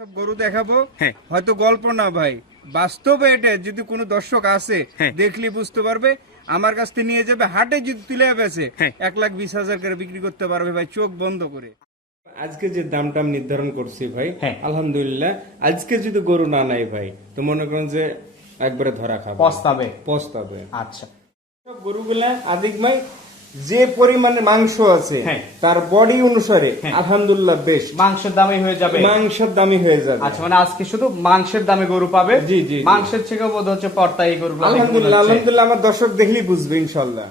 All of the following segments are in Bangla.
সব গরু দেখাবো হ্যাঁ। হয়তো গল্প না ভাই বাস্তবে এটা যদি কোনো দর্শক আসে হ্যাঁ। দেখলে বুঝতে পারবে আমার কাছ থেকে নিয়ে যাবে হাটে যদি তুলে বেছে হ্যাঁ। এক লাখ বিশ হাজার করে বিক্রি করতে পারবে ভাই চোখ বন্ধ করে আজকে যে দামটা আমি নির্ধারণ করছি ভাই। আলহামদুলিল্লাহ আজকে যদি গরু না নাই ভাই তো মনে করেন যে একবারে ধরা খাবে পস্তাবে পস্তাবে আচ্ছা সব গরুগুলা আদিক ভাই যে পরিমাণে মাংস আছে হ্যাঁ। তার বডি অনুসারে আলহামদুল্লাহ বেশ। মাংসের দামে হয়ে যাবে। মাংসের দামি হয়ে যাবে। আচ্ছা মানে আজকে শুধু মাংসের দামে গরু পাবে? জি, জি। মাংসের থেকে বোধ হচ্ছে পর্তা গরু আলহামদুলিল্লাহ আলহামদুলিল্লাহ আমার দর্শক দেখলেই বুঝবে ইনশাল্লাহ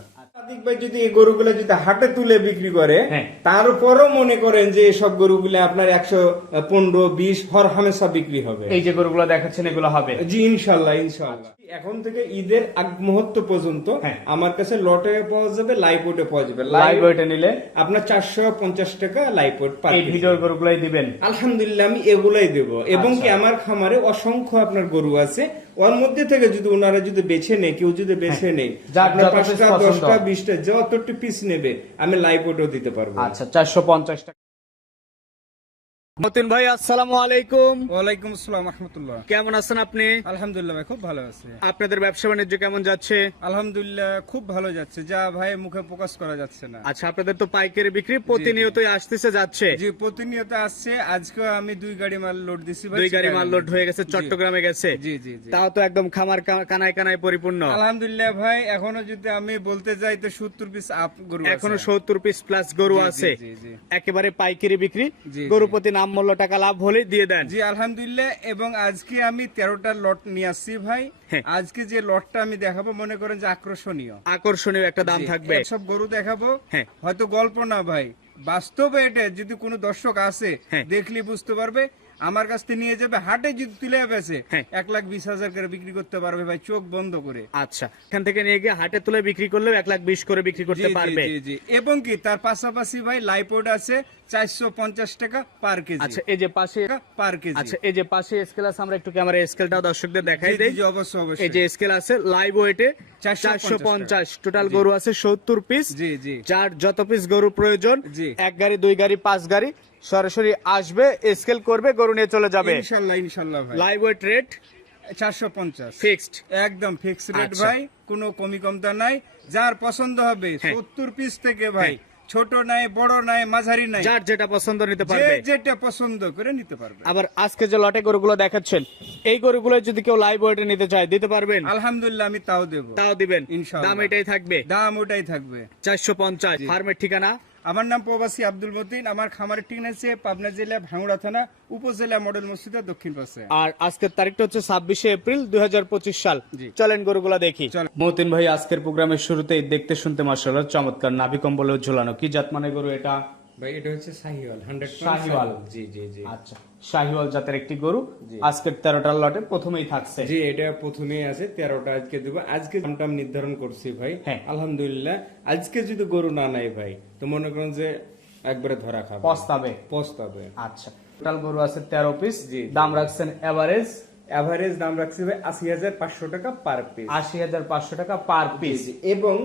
সাদিক ভাই যদি এই গরুগুলো যদি হাটে তুলে বিক্রি করে হ্যাঁ। তারপরও মনে করেন যে সব গরুগুলো আপনার একশো পনেরো বিশ হর হামেশা বিক্রি হবে এই যে গরুগুলো দেখাচ্ছেন এগুলো হবে জি ইনশাল্লাহ ইনশাল্লাহ এখন থেকে ঈদের আগ মুহূর্ত পর্যন্ত হ্যাঁ। আমার কাছে লটে পাওয়া যাবে লাইপোর্টে পাওয়া যাবে লাইভ লাইভ নিলে আপনার চারশো পঞ্চাশ টাকা লাইপোর্ট এই কেজি। ভিডিওর গরুগুলাই দিবেন আলহামদুলিল্লাহ আমি এগুলাই দেবো এবং কি আচ্ছা। আমার খামারে অসংখ্য আপনার গরু আছে ওর মধ্যে থেকে যদি ওনারা যদি বেছে নেয় কেউ যদি বেছে নেই হ্যাঁ। আপনার যত piece পাঁচটা দশটা বিশটা যতটি পিস নেবে আমি লাইভ ওটাও দিতে পারব। আচ্ছা চারশো পঞ্চাশটা মতিন ভাই আসসালামু আলাইকুম। ওয়ালাইকুম আসসালাম রহমতুল্লাহ। কেমন আছেন আপনি? আলহামদুলিল্লাহ ভাই খুব ভালো আছে। আপনাদের ব্যবসা বাণিজ্য কেমন যাচ্ছে? আলহামদুলিল্লাহ খুব ভালো যাচ্ছে। যা ভাই মুখে প্রকাশ করা যাচ্ছে না। আচ্ছা আপনাদের তো পাইকারি বিক্রি প্রতিনিয়তই আসতেছে যাচ্ছে। জি প্রতিনিয়ত আসছে। আজকে আমি দুই গাড়ি মাল লোড দিছি ভাই দুই গাড়ি মাল লোড হয়ে গেছে চট্টগ্রামে গেছে। জি জি জি। তাও তো একদম খামার কানায় কানায় পরিপূর্ণ। আলহামদুলিল্লাহ ভাই এখনও যদি আমি বলতে যাই তো সত্তর পিস আপ গরু আছে। এখনও সত্তর পিস প্লাস গরু আছে। জি, জি। একেবারে পাইকারি বিক্রি। জি, গরু প্রতি নাম মূল্য টাকা লাভ হলেই দিয়ে দেন। জি আলহামদুলিল্লাহ। এবং আজকে আমি তেরোটা লট নিয়ে আসছি ভাই। হ্যাঁ। আজকে যে লটটা আমি দেখাবো মনে করেন যে আকর্ষণীয়। আকর্ষণীয় একটা দাম থাকবে। সব গরু দেখাবো। হ্যাঁ। হয়তো গল্প না ভাই। বাস্তবে এটা যদি কোনো দর্শক আসে হ্যাঁ। দেখলে বুঝতে পারবে। আমার কাছ থেকে নিয়ে যাবে হাটে যদি তুলে বেছে হ্যাঁ। এক লাখ বিশ হাজার করে বিক্রি করতে পারবে ভাই চোখ বন্ধ করে। আচ্ছা এখান থেকে নিয়ে গিয়ে হাটে তুলে বিক্রি করলেও এক লাখ বিশ করে বিক্রি করতে পারবে। এবং কি তার পাশাপাশি ভাই লাইপোর্ড আছে চারশো পঞ্চাশ টাকা পার কেজি। আচ্ছা এই যে পাশে পার কেজি। আচ্ছা এই যে পাশে স্কেল আছে আমরা একটু ক্যামেরা স্কেলটাও দর্শকদের দেখাই দেই। অবশ্যই অবশ্যই। এই যে স্কেল আছে লাইভ ওয়েটে চারশো পঞ্চাশ টোটাল গরু আছে সত্তর পিস জি জি। যার যত পিস গরু প্রয়োজন এক গাড়ি দুই গাড়ি পাঁচ গাড়ি সরাসরি আসবে স্কেল করবে গরু নিয়ে চলে যাবে। ইনশাল্লাহ ইনশাল্লাহ ভাই। লাইভ ওয়েট রেট চারশো পঞ্চাশ। ফিক্সড একদম ফিক্স রেট আচ্ছা। ভাই কোনো কমি কমতা নাই। যার পছন্দ হবে হ্যাঁ। সত্তর পিস থেকে ভাই। ছোট নাই বড় নাই মাঝারি নাই। যার যেটা পছন্দ নিতে পারবে। যেটা পছন্দ করে নিতে পারবে। আবার আজকে যে লটে গরুগুলো দেখাচ্ছেন এই গরুগুলো যদি কেউ লাইভ ওয়েটে নিতে চায় দিতে পারবেন? আলহামদুলিল্লাহ আমি তাও দেব। তাও দিবেন? ইনশাআল্লাহ। দাম এটাই থাকবে? দাম ওটাই থাকবে। চারশো পঞ্চাশ। ফার্মের ঠিকানা? আমার নাম প্রবাসী আব্দুল মতিন। আমার খামারের ঠিকানা আছে পাবনা জেলা ভাঙড়া থানা উপজেলা মডেল মসজিদের দক্ষিণ পাশে। আর আজকের তারিখটা হচ্ছে ছাব্বিশে এপ্রিল দুই হাজার পঁচিশ সাল। চলেন গরুগুলা দেখি। মতিন ভাই আজকের প্রোগ্রামের শুরুতে দেখতে শুনতে মার্শাল চমৎকার নাভি কম্বলেও ঝুলানো। কি জাত মানে গরু এটা? ভাই এটা হচ্ছে শাহিওয়াল হান্ড্রেড শাহিওয়াল। জি জি জি। আচ্ছা শাহিওয়াল জাতের একটি গরু। আজকের তেরোটার লটে প্রথমেই থাকছে। জি এটা প্রথমে আছে তেরোটা আজকে দেবো। আজকে দামটা আমি নির্ধারণ করছি ভাই। হ্যাঁ। আলহামদুলিল্লাহ আজকে যদি গরু না নাই ভাই তো মনে করেন যে একবারে ধরা খাবে। পস্তাবে। পস্তাবে। আচ্ছা টোটাল গরু আছে তেরো পিস। জি, জি। দাম রাখছেন এভারেজ এভারেজ দাম রাখছি ভাই আশি হাজার পাঁচশো টাকা পার পিস আশি হাজার পাঁচশো টাকা পার পিস এবং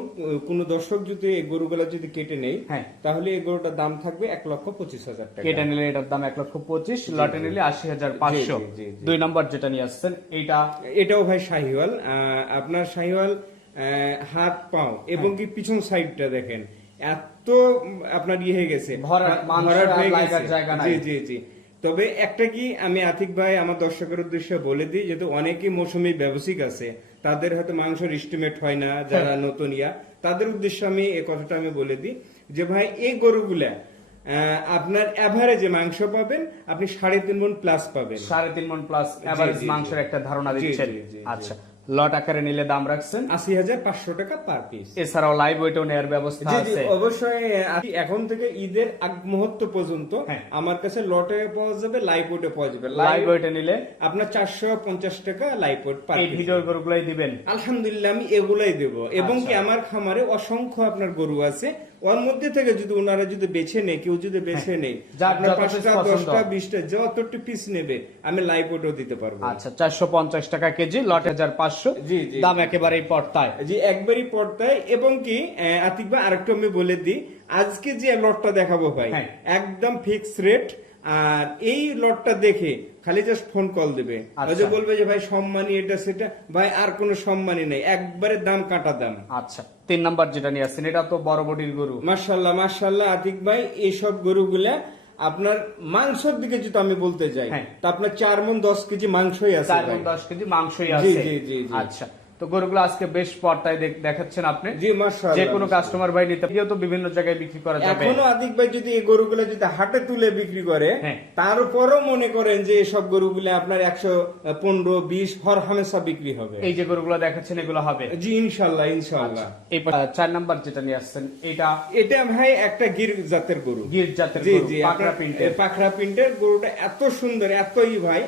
কোন দর্শক যদি এই গরুগুলা যদি কেটে নেই হ্যাঁ। তাহলে এই গরুটার দাম থাকবে এক লক্ষ পঁচিশ হাজার টাকা। কেটে নিলে এটার দাম এক লক্ষ পঁচিশ লটে নিলে আশি হাজার পাঁচশো। দুই নম্বর যেটা নিয়ে আসছেন এটা এটাও ভাই শাহিওয়াল। আহ, আপনার শাহিওয়াল হাত পাও এবং হ্যাঁ। কি পিছন সাইডটা দেখেন। এত আপনার ইয়ে হয়ে গেছে। ভরাট, হয়ে গেছে। জি জি জি। তবে একটা কি আমি আতিক ভাই আমার দর্শকের উদ্দেশ্যে বলে দিই যেহেতু অনেকেই মৌসুমি ব্যবসায়িক আছে তাদের হয়তো মাংসের এস্টিমেট হয় না যারা হ্যাঁ। নতুন ইয়া তাদের উদ্দেশ্যে আমি এই কথাটা আমি বলে দিই যে ভাই এই গরুগুলা আহ, আপনার অ্যাভারেজে মাংস পাবেন আপনি সাড়ে তিন মন প্লাস পাবেন সাড়ে তিন মন প্লাস এভারেজ জি, জি। মাংসের একটা ধারণা দিচ্ছেন। আচ্ছা লট আকারে নিলে দাম রাখছেন? আশি হাজার পাঁচশো টাকা পার পিস এছাড়াও লাইভ ওয়েটও নেওয়ার ব্যবস্থা আছে। অবশ্যই এখন থেকে ঈদের আগ মুহূর্ত পর্যন্ত হ্যাঁ। আমার কাছে লটে পাওয়া যাবে লাইভ ওটে পাওয়া যাবে। লাইভ ওয়েটে নিলে? আপনার চারশো পঞ্চাশ টাকা লাইভ ওট পার এই। ভিডিওর গরুগুলাই দিবেন। আলহামদুলিল্লাহ আমি এগুলাই দেবো। এবং কি আচ্ছা। আমার খামারে অসংখ্য আপনার গরু আছে। ওর মধ্যে থেকে যদি ওনারা যদি বেছে নেয় কেউ যদি বেছে নেই হ্যাঁ। যার আপনার যত piece পাঁচটা দশটা বিশটা যতটি পিস নেবে আমি লাইভ ওটও দিতে পারব। আচ্ছা চারশো পঞ্চাশ টাকা কেজি লট হাজার পাঁচশো জি, দাম একেবারেই পর্তায় জি একবারই পর্দায় এবং কি আতিক ভাই আরেকটু আমি বলে দিই আজকে যে লটটা দেখাবো ভাই হ্যাঁ। একদম ফিক্স রেট আর এই লটটা দেখে খালি জাস্ট ফোন কল দিবে। যে বলবে যে ভাই সম্মানী এটা সেটা। ভাই আর কোনো সম্মানী নেই একবারে দাম কাটা দাম। আচ্ছা তিন নাম্বার যেটা নিয়ে আসছেন এটা তো বড় বডির গরু। মার্শাল্লাহ মার্শাল্লাহ আতিক ভাই এইসব গরুগুলা আপনার মাংসের দিকে যদি আমি বলতে যাই হ্যাঁ। তা আপনার চার মন দশ কেজি মাংসই আছে চার মন দশ কেজি মাংসই আছে জি, জি, জি। আচ্ছা তো গরুগুলো আজকে বেশ পর্দায় দেখাচ্ছেন আপনি। জি যে কোনো কাস্টমার ভাই নিতে এও তো বিভিন্ন জায়গায় বিক্রি করা যাবে। এখনও আদিক ভাই যদি এই গরুগুলো যদি হাটে তুলে বিক্রি করে হ্যাঁ। তারপরও মনে করেন যে এসব গরুগুলো আপনার একশো পনেরো বিশ হর হামেশা বিক্রি হবে। এই যে গরুগুলো দেখাচ্ছেন এগুলো হবে। জি ইনশাল্লাহ ইনশাল্লাহ এই চার নাম্বার যেটা নিয়ে আসছেন এটা এটা ভাই একটা গির জাতের গরু। গির জাতের গরু জি পাকড়া প্রিন্টের গরুটা এত সুন্দর এতই ভাই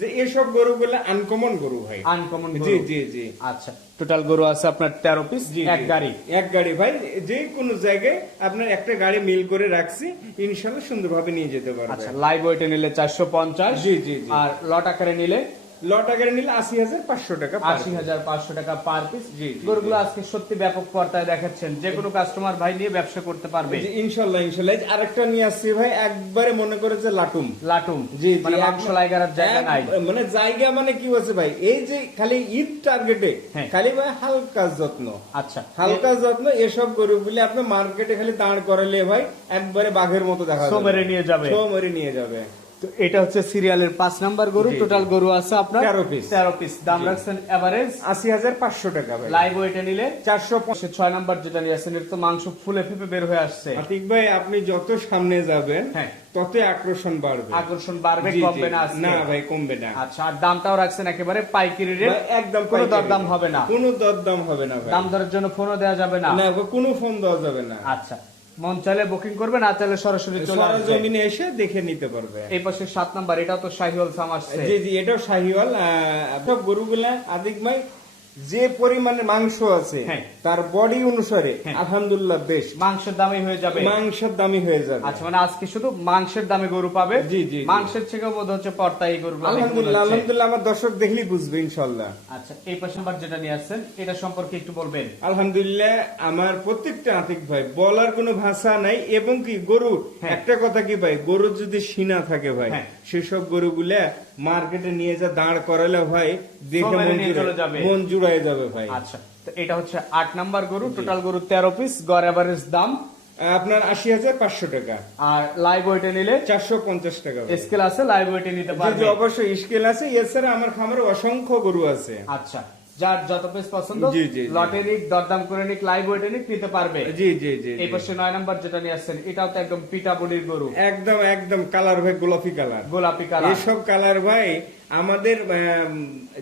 যে এসব গরুগুলো আনকমন গরু ভাই। আনকমন জি জি জি। আচ্ছা টোটাল গরু আছে আপনার তেরো পিস এক গাড়ি। এক গাড়ি ভাই যে কোনো জায়গায় আপনার একটা গাড়ি মিল করে রাখছি ইনশাল্লাহ সুন্দরভাবে নিয়ে যেতে পারবে। আচ্ছা লাইভ ওয়েটে নিলে চারশো পঞ্চাশ জি, জি। আর লট আকারে নিলে লট আকারে নিলে আশি হাজার পাঁচশো টাকা আশি হাজার পাঁচশো টাকা পার পিস জি, জি, গরুগুলো আজকে সত্যি ব্যাপক পর্দায় দেখাচ্ছেন। যে কোনো কাস্টমার ভাই নিয়ে ব্যবসা করতে পারবে। ইনশাল্লাহ ইনশাল্লাহ। এই যে আরেকটা নিয়ে আসছি ভাই একবারে মনে করে যে লাটুম। লাটুম। জি জি মানে মাংস একদম- জায়গা নাই। মানে জায়গা মানে কি বলছে ভাই? এই যে খালি ঈদ টার্গেটে হ্যাঁ। খালি ভাই হালকা যত্ন। আচ্ছা। হালকা যত্ন এসব গরুগুলি আপনি মার্কেটে খালি দাঁড় করালে ভাই একবারে বাঘের মতো দেখা যাবে। নিয়ে যাবে। নিয়ে যাবে। তো এটা হচ্ছে সিরিয়ালের পাঁচ নাম্বার গরু। টোটাল গরু আছে আপনার? 13 piece। তেরো পিস দাম রাখছেন এভারেজ আশি হাজার পাঁচশো টাকা লাইভ ওয়েটে নিলে চারশো সে ছয় নাম্বার যেটা নিয়ে আসছেন এর তো মাংস ফুলে ফেপে বের হয়ে আসছে। আতিক ভাই আপনি যত সামনে যাবেন হ্যাঁ। ততই আকর্ষণ বাড়বে। আকর্ষণ বাড়বে। কমবে না না ভাই কমবে না। আচ্ছা আর দামটাও রাখছেন একেবারে পাইকারি রেট একদম কোনো দরদাম হবে না। কোনো দরদাম হবে না ভাই। দাম দরের জন্য ফোনও দেওয়া যাবে না। না কোনো ফোন দেওয়া যাবে না। আচ্ছা। মন চাইলে বুকিং করবে না চাইলে সরাসরি চলে আসবে। জমিনে এসে দেখে নিতে পারবে। এই পাশে সাত নাম্বার এটাও তো শাহিওয়াল সাম জি জি এটাও শাহিওয়াল। আহ, সব গরুগুলা আদিক ভাই যে পরিমাণে মাংস আছে হ্যাঁ। তার বডি অনুসারে হ্যাঁ। আলহামদুলিল্লাহ বেশ মাংসের দামে হয়ে যাবে মাংসের দামি হয়ে যাবে আচ্ছা মানে আজকে শুধু মাংসের দামে গরু পাবে জি, জি। মাংসের থেকে বোধ হচ্ছে পর্তা এই গরুগুলো দেখে মনে আলহামদুলিল্লাহ আলহামদুলিল্লাহ আমার দর্শক দেখলেই বুঝবে ইনশাল্লাহ আচ্ছা এই পাশে নাম্বার যেটা নিয়ে আসছেন এটা সম্পর্কে একটু বলবেন আলহামদুলিল্লাহ আমার প্রত্যেকটা আতিক ভাই বলার কোনো ভাষা নাই এবং কি গরু হ্যাঁ। একটা কথা কি ভাই গরু যদি সিনা থাকে ভাই হ্যাঁ। সেসব গরুগুলা মার্কেটে নিয়ে যা দাঁড় করালে ভাই দেখে মন জুড়ায়- যাবে। ভাই। আচ্ছা তো এটা হচ্ছে আট নাম্বার গরু টোটাল গরু তেরো পিস গড় এভারেজ দাম। আপনার আশি হাজার পাঁচশো টাকা। আর লাইভ ওয়েটে নিলে চারশো পঞ্চাশ টাকা স্কেল আছে লাইভ ওয়েটে নিতে পারবে। অবশ্যই স্কেল আছে। এছাড়া আমার খামারে অসংখ্য গরু আছে। আচ্ছা যার যত পিস পছন্দ জি, জি, জি। লটে নিক দরদাম করে নিক লাইভ ওয়েটে নিক নিতে পারবে জি জি জি এই। পাশে নয় নাম্বার যেটা নিয়ে আসছেন এটাও তো একদম পিটা বলির গরু একদম একদম কালার ভাই গোলাপি কালার গোলাপি কালার এসব কালার ভাই আমাদের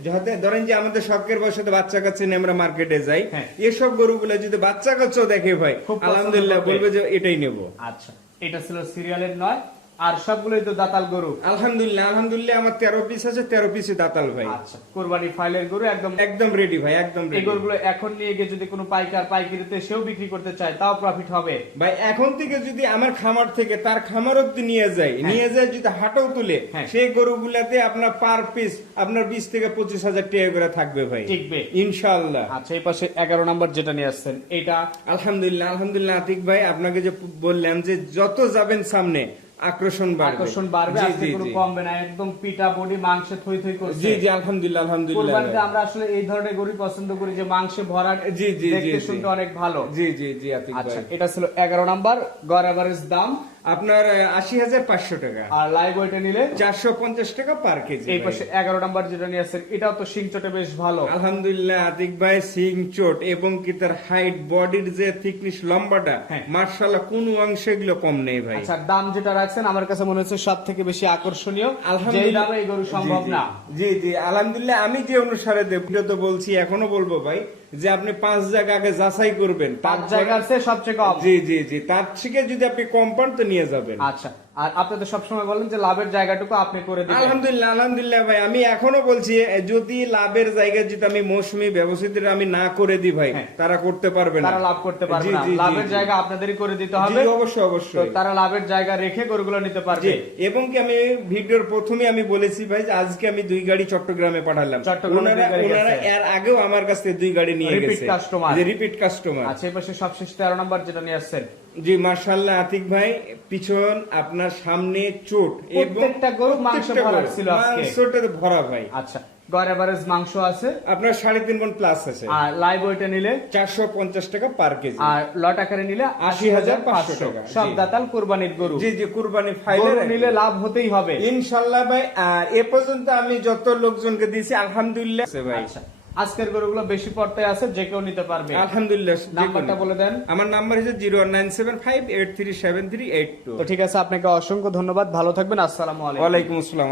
যাতে ধরেন যে আমাদের শখের বসে বাচ্চা কাচ্চা নিয়ে আমরা মার্কেটে যাই হ্যাঁ। এসব গরুগুলো যদি বাচ্চা কাচ্চা দেখে ভাই আলহামদুলিল্লাহ বলবে যে এটাই নেব আচ্ছা এটা ছিল সিরিয়ালের নয় আর সবগুলোই তো দাতাল গরু। আলহামদুলিল্লাহ আলহামদুলিল্লাহ আমার তেরো পিস আছে তেরো পিসে দাতাল ভাই। আচ্ছা কোরবানি ফাইলের গরু একদম একদম রেডি ভাই একদম এই গরুগুলো এখন নিয়ে গিয়ে যদি কোনো পাইকার পাইকারিতে সেও বিক্রি করতে চায় তাও প্রফিট হবে। ভাই এখন থেকে যদি আমার খামার থেকে তার খামার অব্দি নিয়ে যায় নিয়ে যায় যদি হাটও তুলে হ্যাঁ। সেই গরুগুলাতে আপনার পার পিস আপনার বিশ থেকে পঁচিশ হাজার টাকা করে থাকবে ভাই। টিকবে ইনশাআল্লাহ। আচ্ছা এই পাশে এগারো নম্বর যেটা নিয়ে আসছেন এটা আলহামদুলিল্লাহ আলহামদুলিল্লাহ আতিক ভাই আপনাকে যে বললাম যে যত যাবেন সামনে আকর্ষণ বাড়বে। আকর্ষণ বাড়বে আজকে কোনো কমবে না একদম পিটা বডি মাংসে থই থই করছে। জি জি আলহামদুলিল্লাহ আলহামদুলিল্লাহ। কোরবানিতে আমরা আসলে এই ধরনের গরু পছন্দ করি যে মাংসে ভরা জি, জি, দেখতে শুনতে অনেক ভালো। জি জি জি আচ্ছা এটা ছিল এগারো নাম্বার গড় এভারেজ দাম। আপনার আশি হাজার পাঁচশো টাকা। আর লাইভ ওয়েটে নিলে? চারশো পঞ্চাশ টাকা পার কেজি এই পাশে এগারো নাম্বার যেটা নিয়ে আসছেন এটাও তো শিং চটে বেশ ভালো। আলহামদুলিল্লাহ আতিক ভাই সিং চোট এবং কি তার হাইট বডির যে থিকনেস লম্বাটা হ্যাঁ। মার্শাল্লাহ কোন অংশে এগুলো কম নেই ভাই। আচ্ছা দাম যেটা রাখছেন আমার কাছে মনে হচ্ছে সব থেকে বেশি আকর্ষণীয়। যেই আলহামদুলিল্লাহ। দামে এই গরু সম্ভব। না। জি জি আলহামদুলিল্লাহ আমি যে অনুসারে দেব তো বলছি এখনও বলব ভাই। যে আপনি পাঁচ জায়গা আগে যাচাই করবেন। পাঁচ জায়গা সবচেয়ে কম। জি জি জি। তার থেকে যদি আপনি কম পান তো নিয়ে যাবেন। আচ্ছা। আর আপনি তো সবসময় বলেন যে লাভের জায়গাটুকু আপনি করে দিবেন। আলহামদুলিল্লাহ আলহামদুলিল্লাহ ভাই আমি এখনও বলছি যদি লাভের জায়গায় যদি আমি মৌসুমি ব্যবস্থিত আমি না করে দিই ভাই হ্যাঁ। তারা করতে পারবে না। তারা লাভ করতে পারবে না। লাভের জায়গা আপনাদেরই করে দিতে জি, হবে অবশ্যই তো অবশ্যই তারা লাভের জায়গা রেখে গরুগুলো নিতে পারবে। এবং কি আমি ভিডিওর প্রথমে আমি বলেছি ভাই যে আজকে আমি দুই গাড়ি চট্টগ্রামে পাঠালাম। ওনারা ওনারা এর আগেও আমার কাছ থেকে দুই গাড়ি নিয়ে গেছে। customer। যে রিপিট কাস্টমার আচ্ছা এই পাশে সবশেষ তেরো নম্বর যেটা নিয়ে আসছেন। জি মার্শাল্লাহ আতিক ভাই পিছন আপনার সামনে চোট প্রত্যেকটা গরু মাংস ভরা ছিল আজকে। মাংসটা ভরা ভাই। আচ্ছা গড় এভারেজ মাংস আছে। আপনার সাড়ে তিন মন প্লাস আছে। আর লাইভ ওয়েটে নিলে? চারশো পঞ্চাশ টাকা পার কেজি আর লট আকারে নিলে আশি হাজার পাঁচশো টাকা, সব দাতাল কোরবানির গরু। জি জি কুরবানি ফাইলে নিলে লাভ হতেই হবে। ইনশাল্লাহ ভাই আর এ পর্যন্ত আমি যত লোকজনকে দিয়েছি আলহামদুলিল্লাহ। ভাই আচ্ছা। আজকের গরুগুলো বেশি পড়তে আছে যে কেউ নিতে পারবে। আলহামদুলিল্লাহ নাম্বারটা বলে দেন। আমার নাম্বার হচ্ছে zero nine seven five eight three seven three eight two. তো ঠিক আছে আপনাকে অসংখ্য ধন্যবাদ। ভালো থাকবেন আসসালামু আলাইকুম। ওয়ালাইকুম আসসালাম।